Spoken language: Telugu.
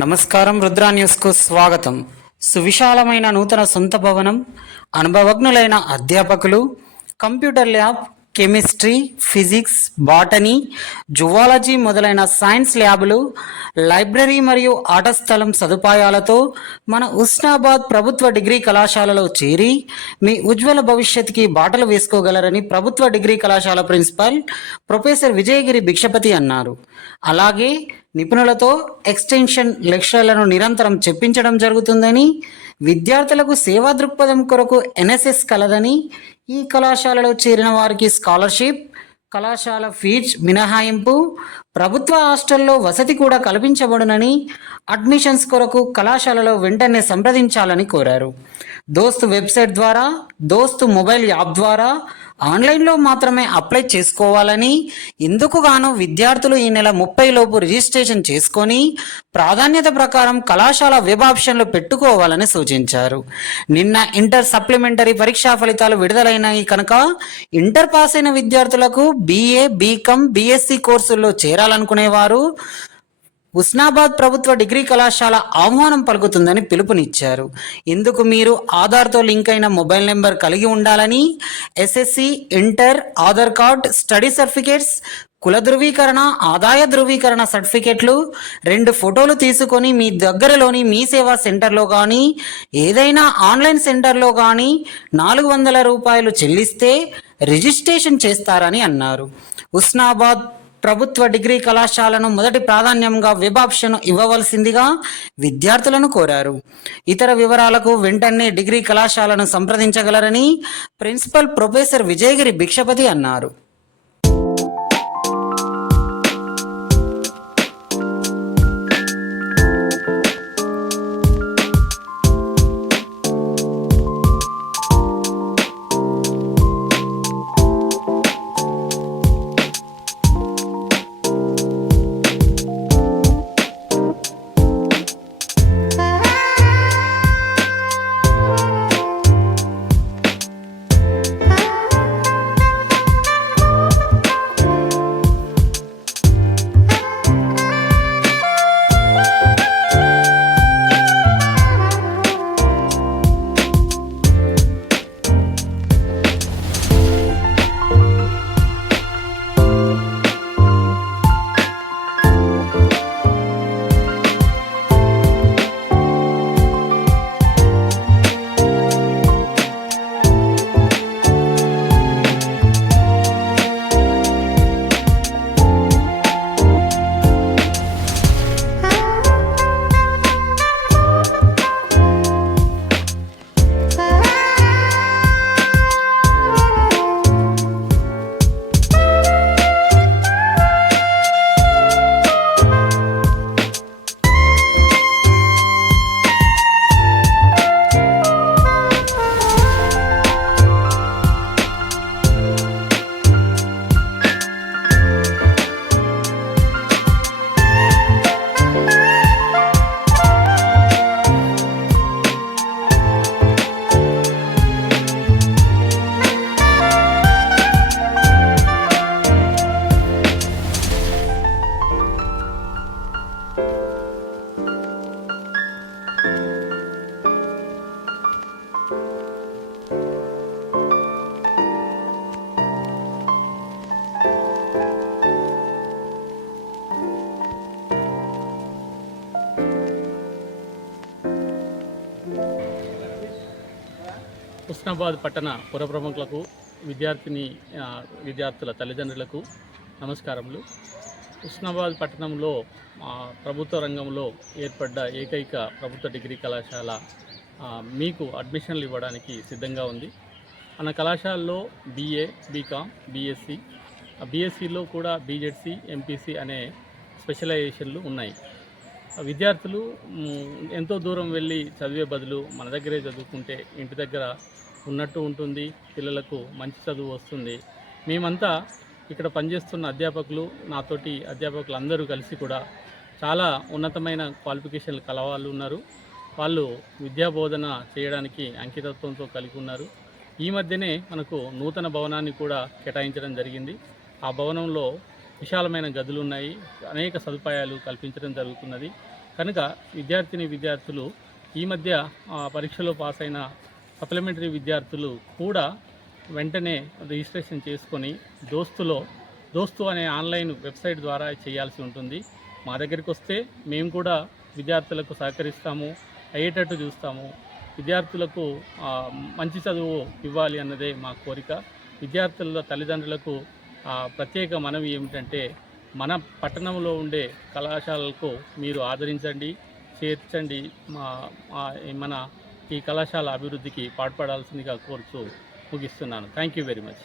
నమస్కారం. రుద్రా న్యూస్కు స్వాగతం. సువిశాలమైన నూతన సొంత భవనం, అనుభవజ్ఞులైన అధ్యాపకులు, computer lab, chemistry, physics, botany, zoology మొదలైన సైన్స్ ల్యాబులు, లైబ్రరీ మరియు ఆట స్థలం సదుపాయాలతో మన ఉస్నాబాద్ ప్రభుత్వ డిగ్రీ కళాశాలలో చేరి మీ ఉజ్వల భవిష్యత్తుకి బాటలు వేసుకోగలరని ప్రభుత్వ డిగ్రీ కళాశాల ప్రిన్సిపల్ ప్రొఫెసర్ విజయగిరి భిక్షపతి అన్నారు. అలాగే నిపుణులతో ఎక్స్టెన్షన్ లెక్చర్లను నిరంతరం చెప్పించడం జరుగుతుందని, విద్యార్థులకు సేవా దృక్పథం కొరకు ఎన్ఎస్ఎస్ కలదని, ఈ కళాశాలలో చేరిన వారికి స్కాలర్షిప్, కళాశాల ఫీజు మినహాయింపు, ప్రభుత్వ హాస్టల్లో వసతి కూడా కల్పించబడునని, అడ్మిషన్స్ కొరకు కళాశాలలో వెంటనే సంప్రదించాలని కోరారు. దోస్తు వెబ్సైట్ ద్వారా, దోస్తు మొబైల్ యాప్ ద్వారా ఆన్లైన్లో మాత్రమే అప్లై చేసుకోవాలని, ఇందుకు గాను విద్యార్థులు ఈ నెల 30 లోపు రిజిస్ట్రేషన్ చేసుకొని ప్రాధాన్యత ప్రకారం కళాశాల వెబ్ ఆప్షన్లు పెట్టుకోవాలని సూచించారు. నిన్న ఇంటర్ సప్లిమెంటరీ పరీక్షా ఫలితాలు విడుదలైనాయి కనుక ఇంటర్ పాస్ అయిన విద్యార్థులకు BA, BCom, BSc కోర్సుల్లో చేరాలనుకునేవారు ఉస్నాబాద్ ప్రభుత్వ డిగ్రీ కళాశాల ఆహ్వానం పలుకుతుందని పిలుపునిచ్చారు. ఇందుకు మీరు ఆధార్తో లింక్ అయిన మొబైల్ నెంబర్ కలిగి ఉండాలని, SSC, inter, Aadhaar card, study certificates, కుల ధృవీకరణ, ఆదాయ ధృవీకరణ సర్టిఫికెట్లు, 2 ఫోటోలు తీసుకొని మీ దగ్గరలోని మీ సేవా సెంటర్లో కానీ ఏదైనా ఆన్లైన్ సెంటర్లో కానీ 400 రూపాయలు చెల్లిస్తే రిజిస్ట్రేషన్ చేస్తారని అన్నారు. ఉస్నాబాద్ ప్రభుత్వ డిగ్రీ కళాశాలను మొదటి ప్రాధాన్యంగా వెబ్ ఆప్షన్ ఇవ్వవలసిందిగా విద్యార్థులను కోరారు. ఇతర వివరాలకు వెంటనే డిగ్రీ కళాశాలను సంప్రదించగలరని ప్రిన్సిపల్ ప్రొఫెసర్ విజయగిరి భిక్షపతి అన్నారు. ఉస్నాబాద్ పట్టణ పుర ప్రముఖులకు, విద్యార్థుల తల్లిదండ్రులకు నమస్కారములు. ఉస్నాబాద్ పట్టణంలో ప్రభుత్వ రంగంలో ఏర్పడ్డ ఏకైక ప్రభుత్వ డిగ్రీ కళాశాల మీకు అడ్మిషన్లు ఇవ్వడానికి సిద్ధంగా ఉంది. మన కళాశాలలో BA, BCom, BSc, BScలో కూడా BZC, MPC అనే స్పెషలైజేషన్లు ఉన్నాయి. విద్యార్థులు ఎంతో దూరం వెళ్ళి చదివే బదులు మన దగ్గరే చదువుకుంటే ఇంటి దగ్గర ఉన్నట్టు ఉంటుంది, పిల్లలకు మంచి చదువు వస్తుంది. మేమంతా ఇక్కడ పనిచేస్తున్న అధ్యాపకులు, నాతోటి అధ్యాపకులు అందరూ కలిసి కూడా చాలా ఉన్నతమైన క్వాలిఫికేషన్లు కలవాళ్ళు ఉన్నారు. వాళ్ళు విద్యాబోధన చేయడానికి అంకితత్వంతో కలిగి ఉన్నారు. ఈ మధ్యనే మనకు నూతన భవనాన్ని కూడా కేటాయించడం జరిగింది. ఆ భవనంలో విశాలమైన గదులు ఉన్నాయి, అనేక సదుపాయాలు కల్పించడం జరుగుతున్నది. కనుక విద్యార్థులు ఈ మధ్య పరీక్షలో పాస్ అయిన సప్లిమెంటరీ విద్యార్థులు కూడా వెంటనే రిజిస్ట్రేషన్ చేసుకొని దోస్తు అనే ఆన్లైన్ వెబ్సైట్ ద్వారా చేయాల్సి ఉంటుంది. మా దగ్గరికి వస్తే మేము కూడా విద్యార్థులకు సహకరిస్తాము, అయ్యేటట్టు చూస్తాము. విద్యార్థులకు మంచి చదువు ఇవ్వాలి అన్నదే మా కోరిక. విద్యార్థుల తల్లిదండ్రులకు ప్రత్యేక మనవి ఏమిటంటే, మన పట్టణంలో ఉండే కళాశాలలకు మీరు ఆదరించండి, చేర్చండి. మన ఈ కళాశాల అభివృద్ధికి పాటుపడాల్సిందిగా కోరుతూ ముగిస్తున్నాను. Thank you very much.